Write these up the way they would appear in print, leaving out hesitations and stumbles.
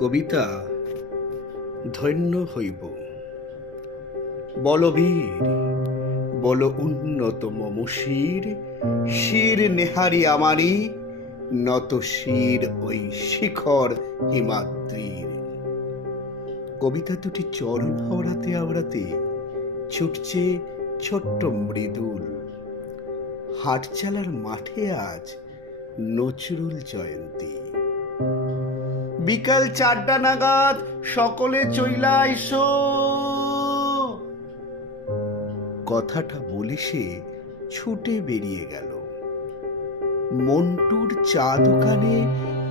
কবিতা ধন্য হইব। বলবীর বল উন্নত মম শির, শির নেহারি আমারি, নত শির ওই শিখর হিমাদ্রির। কবিতা দুটি চরণ আওড়াতে আওড়াতে ছুটছে ছোট্ট মৃদুল। হাটচালার মাঠে আজ নজরুল জয়ন্তী। বিকাল 4টা নাগাদ সকলে চইলা আইসো। কথাটা বলে সে ছুটে বেরিয়ে গেল। মন্টুর চা দোকানে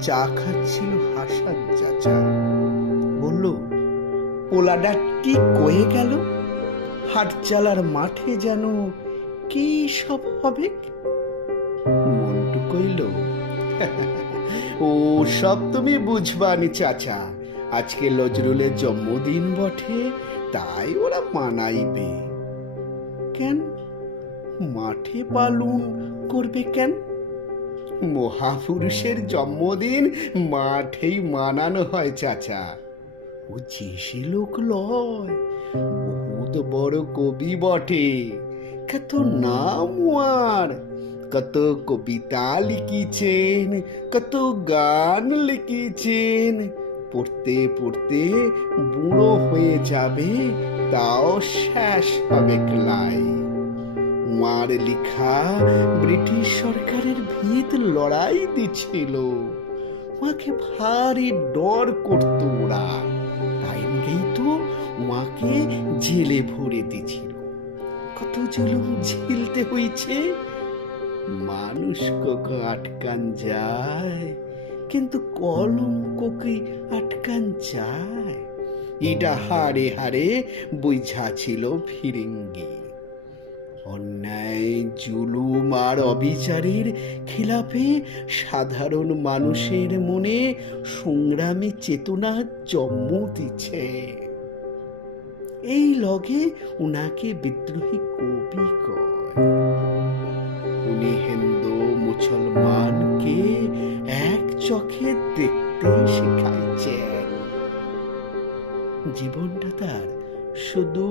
চা খাচ্ছিল হাসান চাচা। বলল, পোলাডা কি কয়ে গেল? হাটচালার মাঠে যেন কি সব হবে। মন্টু কইল, ও সব তুমি বুঝবানি চাচা, আজকে নজরুলের জন্মদিন বটে, তাই ওরা মানাইবে। কেন মাঠে পালন করবে কেন? মহাপুরুষের জন্মদিন মাঠেই মানানো হয় চাচা। ও যে সে লোক লয়, বহুত বড় কবি বটে, কত নাম আর, কত কবিতা লিখিছেন, কত গান লিখিছেন। পড়তে পড়তে বুড়ো হয়ে যাবে, তাও শেষ হবে ক্লাই। মার লিখা ব্রিটিশ সরকারের ভিত লড়াই দিছিল, মাকে ভারী ডর করত ওরা, তাই তো মাকে জেলে ভরে দিছিল। কত জুলুম ঝিলতে হইছে। মানুষ কোকে আটকান যায়, কিন্তু কলঙ্ককে আটকান যায়? ইটা হারে হারে বুঝা ছিল ফিরিঙ্গি। অন্যায়, জুলুম আর অবিচারের খিলাফে সাধারণ মানুষের মনে সংগ্রামী চেতনা জন্ম দিচ্ছে। এই লগে উনাকে বিদ্রোহী কবি কয়। উনি হিন্দু মুসলমানকে এক চোখে দেখতে শিখাইছেন। জীবনটা তার শুধু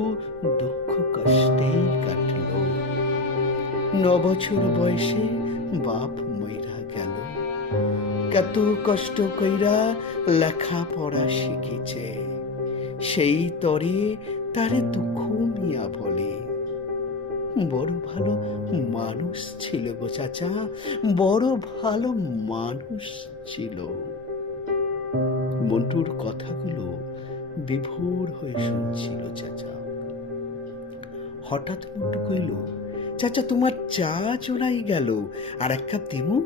দুঃখ কষ্টেই কাটল। 9 বছর বয়সে বাপ মইরা গেল। কত কষ্ট কইরা লেখাপড়া শিখেছে, সেই তরে তারে দুঃখ মিয়া বলে। বড় ভালো মানুষ ছিল গো চাচা, বড় ভালো মানুষ ছিল। মন্টুর কথাগুলো বিভোর হয়ে শুনছিল চাচা। হঠাৎ মন্টু কইল, চাচা তোমার চা চড়াই গেল, আর এক কাপ দিমু?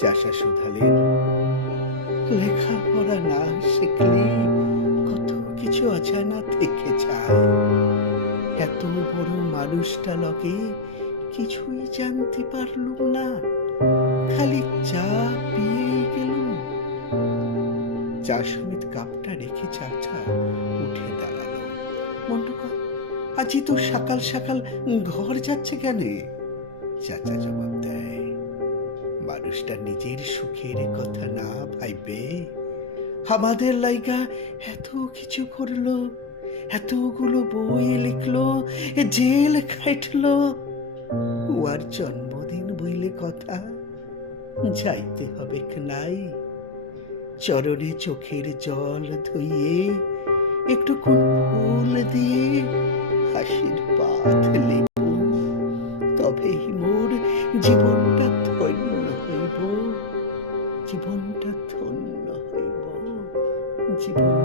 চাচা শুধালেন, লেখাপড়া না শিখলে কত কিছু অজানা থেকে যায়। এত বড় মানুষটা লগে কিছুই জানতে পারলুম না, খালি চা পিয়ে গেলুম। চা সমেত কাপটা রেখে চাচা উঠে দাঁড়ালো। মন্টু কয়, আজি তো সকাল সকাল ঘর যাচ্ছে কেন? চাচা জবাব দেয়, মানুষটা নিজের সুখের কথা না ভাইবে আমাদের লাইগা এত কিছু করলো, এতগুলো বই লিখলো, জেল খাটলো। ওর জন্মদিন বইলে কথা, যাইতে হবে নাই? চরণে চোখের জল ধুইয়ে একটু ফুল দিয়ে আশীর্বাদ লিব, তবেই মোর জীবনটা ধন্য হইব, জীবনটা ধন্য হইব, জীবন